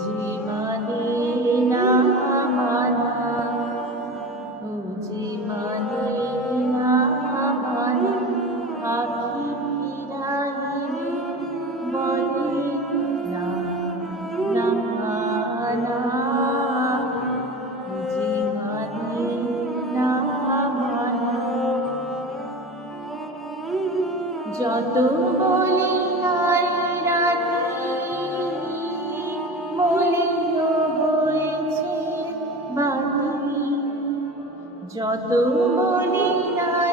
বুঝি মানে না মানা, বুঝি মানে না মানা, পাখি ফিরাই বলে না না না, বুঝি মানে না মানা। যত বলি নাই রাধি, মলিন হয়েছে বাতি, যত বলি নাই